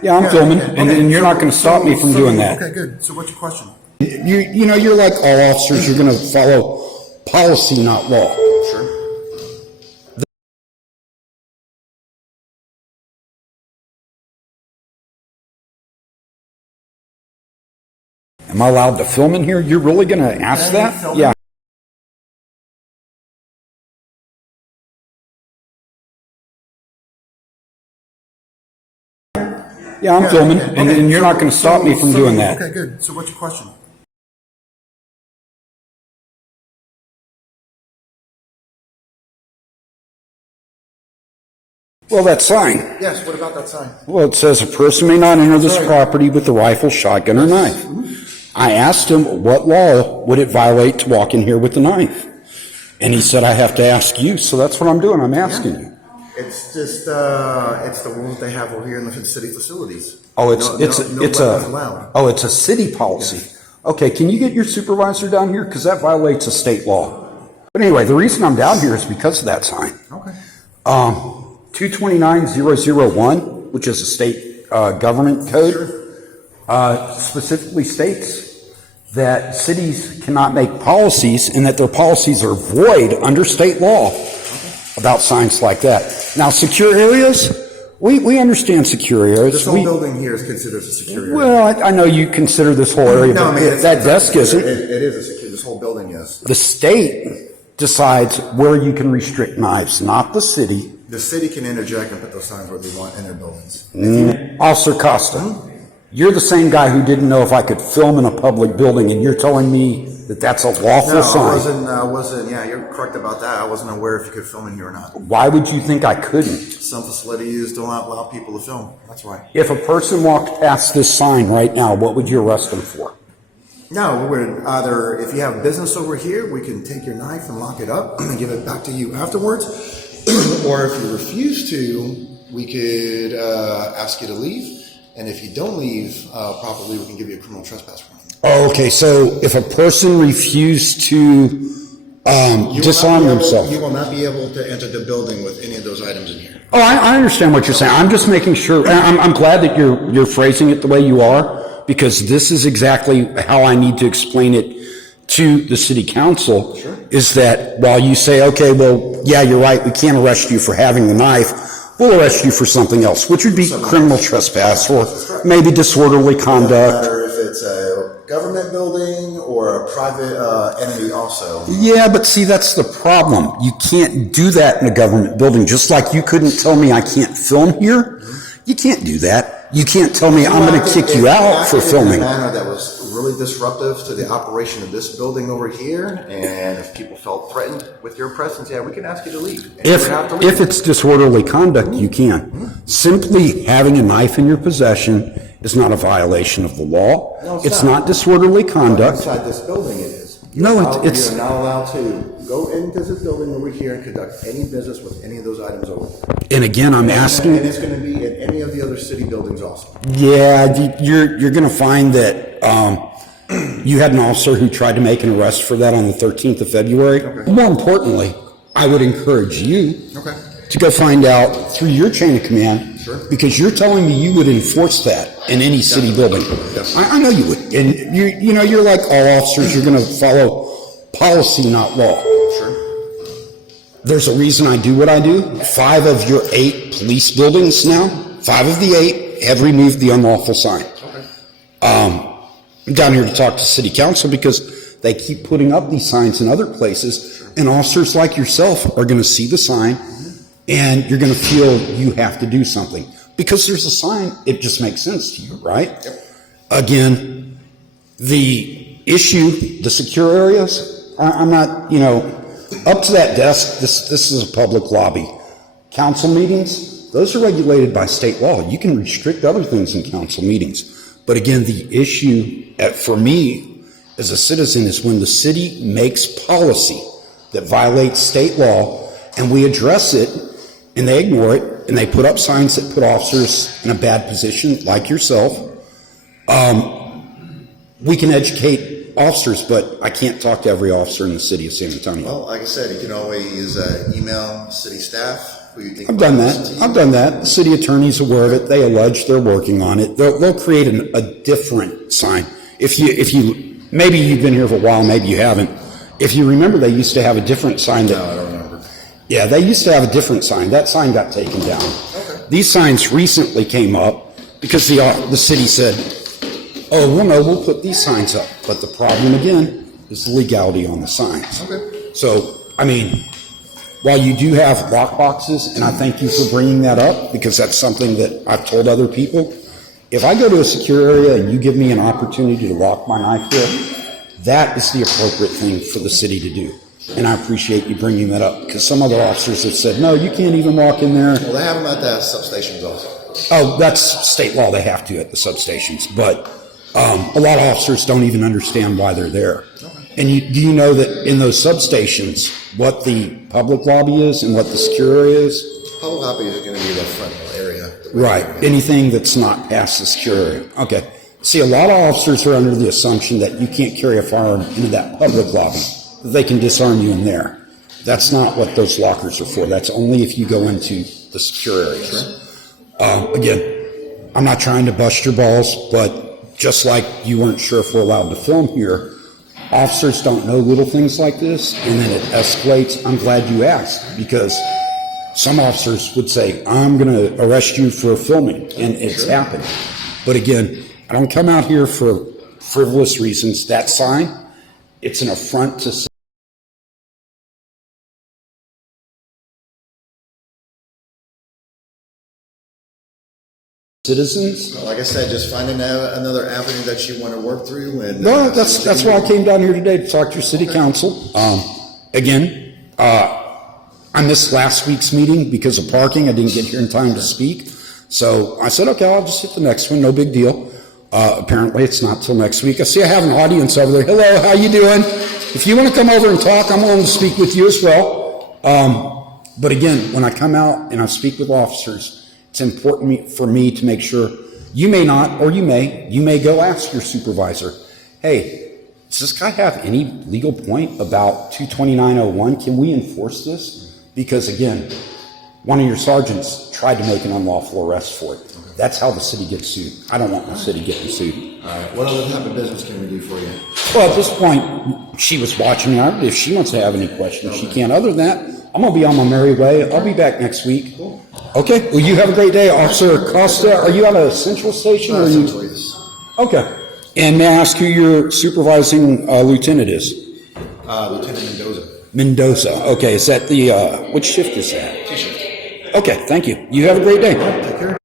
Yeah, I'm filming, and you're not going to stop me from doing that. Okay, good. So what's your question? You know, you're like all officers. You're going to follow policy, not law. Sure. Am I allowed to film in here? You're really going to ask that? Yeah. Yeah, I'm filming, and you're not going to stop me from doing that. Okay, good. So what's your question? Well, that sign. Yes, what about that sign? Well, it says a person may not enter this property with a rifle, shotgun, or knife. I asked him what law would it violate to walk in here with a knife, and he said I have to ask you. So that's what I'm doing. I'm asking you. It's just it's the rules they have over here in the city facilities. Oh, it's a city policy. Yes. Okay, can you get your supervisor down here, because that violates a state law. But anyway, the reason I'm down here is because of that sign. Okay. 229001, which is a state government code, specifically states that cities cannot make policies and that their policies are void under state law about signs like that. Now, secure areas, we understand secure areas. This whole building here is considered a secure area. Well, I know you consider this whole area, no, but that desk isn't. It is a secure, this whole building is. The state decides where you can restrict knives, not the city. The city can interject and put those signs where they want in their buildings. Officer Costa, you're the same guy who didn't know if I could film in a public building, and you're telling me that that's a lawful sign. I wasn't, yeah, you're correct about that. I wasn't aware if you could film in here or not. Why would you think I couldn't? Some facilities don't allow people to film. That's why. If a person walked past this sign right now, what would you arrest them for? No, we would either, if you have business over here, we can take your knife and lock it up and give it back to you afterwards. Or if you refuse to, we could ask you to leave. And if you don't leave properly, we can give you a criminal trespass warning. Oh, okay, so if a person refused to disarm themselves. You will not be able to enter the building with any of those items in here. Oh, I understand what you're saying. I'm just making sure. I'm glad that you're phrasing it the way you are, because this is exactly how I need to explain it to the city council. Sure. Is that while you say, okay, well, yeah, you're right, we can't arrest you for having the knife, we'll arrest you for something else, which would be criminal trespass or maybe disorderly conduct. No matter if it's a government building or a private entity also. Yeah, but see, that's the problem. You can't do that in a government building. Just like you couldn't tell me I can't film here, you can't do that. You can't tell me I'm going to kick you out for filming. In a manner that was really disruptive to the operation of this building over here, and if people felt threatened with your presence, yeah, we can ask you to leave. If it's disorderly conduct, you can. Simply having a knife in your possession is not a violation of the law. No, it's not disorderly conduct. Inside this building, it is. No, it's. You're not allowed to go into this building over here and conduct any business with any of those items over there. And again, I'm asking. And it's going to be in any of the other city buildings also. Yeah, you're going to find that you had an officer who tried to make an arrest for that on the 13th of February. Okay. More importantly, I would encourage you to go find out through your chain of command, because you're telling me you would enforce that in any city building. I know you would. And you know, you're like all officers, you're going to follow policy, not law. Sure. There's a reason I do what I do. 5 of your 8 police buildings now, 5 of the 8 have removed the unlawful sign. Okay. I'm down here to talk to city council because they keep putting up these signs in other places, and officers like yourself are going to see the sign, and you're going to feel you have to do something. Because there's a sign, it just makes sense to you, right? Yep. Again, the issue, the secure areas, I'm not, you know, up to that desk, this is a public lobby. Council meetings, those are regulated by state law. You can restrict other things in council meetings. But again, the issue for me as a citizen is when the city makes policy that violates state law and we address it and they ignore it and they put up signs that put officers in a bad position, like yourself. We can educate officers, but I can't talk to every officer in the city of San Antonio. Well, like I said, you can always email city staff who you think? I've done that. I've done that. The city attorney's aware of it. They allege they're working on it. They'll create a different sign. If you, maybe you've been here for a while, maybe you haven't. If you remember, they used to have a different sign. No, I don't remember. Yeah, they used to have a different sign. That sign got taken down. Okay. These signs recently came up because the city said, oh, well, no, we'll put these signs up. But the problem, again, is the legality on the signs. Okay. So, I mean, while you do have lock boxes, and I thank you for bringing that up, because that's something that I've told other people, if I go to a secure area and you give me an opportunity to lock my knife there, that is the appropriate thing for the city to do. And I appreciate you bringing that up, because some other officers have said, no, you can't even walk in there. Well, they have them at the substations also. Oh, that's state law, they have to at the substations, but a lot of officers don't even understand why they're there. And do you know that in those substations, what the public lobby is and what the secure area is? Public lobby is going to be the front area. Right, anything that's not past the secure area. Okay. See, a lot of officers are under the assumption that you can't carry a firearm into that public lobby, that they can disarm you in there. That's not what those lockers are for. That's only if you go into the secure areas. Again, I'm not trying to bust your balls, but just like you weren't sure if we're allowed to film here, officers don't know little things like this, and then it escalates. I'm glad you asked, because some officers would say, I'm going to arrest you for filming, and it's happened. But again, I don't come out here for frivolous reasons. That sign, it's an affront to citizens. Like I said, just find another avenue that you want to work through. And No, that's why I came down here today, to talk to your city council. Again, I missed last week's meeting because of parking. I didn't get here in time to speak. So I said, okay, I'll just hit the next one. No big deal. Apparently it's not till next week. I see I have an audience over there. Hello, how you doing? If you want to come over and talk, I'm willing to speak with you as well. But again, when I come out and I speak with officers, it's important for me to make sure you may not, or you may go ask your supervisor, hey, does this guy have any legal point about 22901? Can we enforce this? Because again, one of your sergeants tried to make an unlawful arrest for it. That's how the city gets sued. I don't want the city getting sued. All right. What other type of business can we do for you? Well, at this point, she was watching me. If she wants to have any questions, she can. Other than that, I'm going to be on my merry way. I'll be back next week. Okay. Well, you have a great day. Officer Costa, are you on a central station? Or are you? Central, yes. Okay. And may I ask who your supervising lieutenant is? Lieutenant Mendoza. Mendoza. Okay. Is that the, which shift is that? T-shirt. Okay. Thank you. You have a great day. Take care.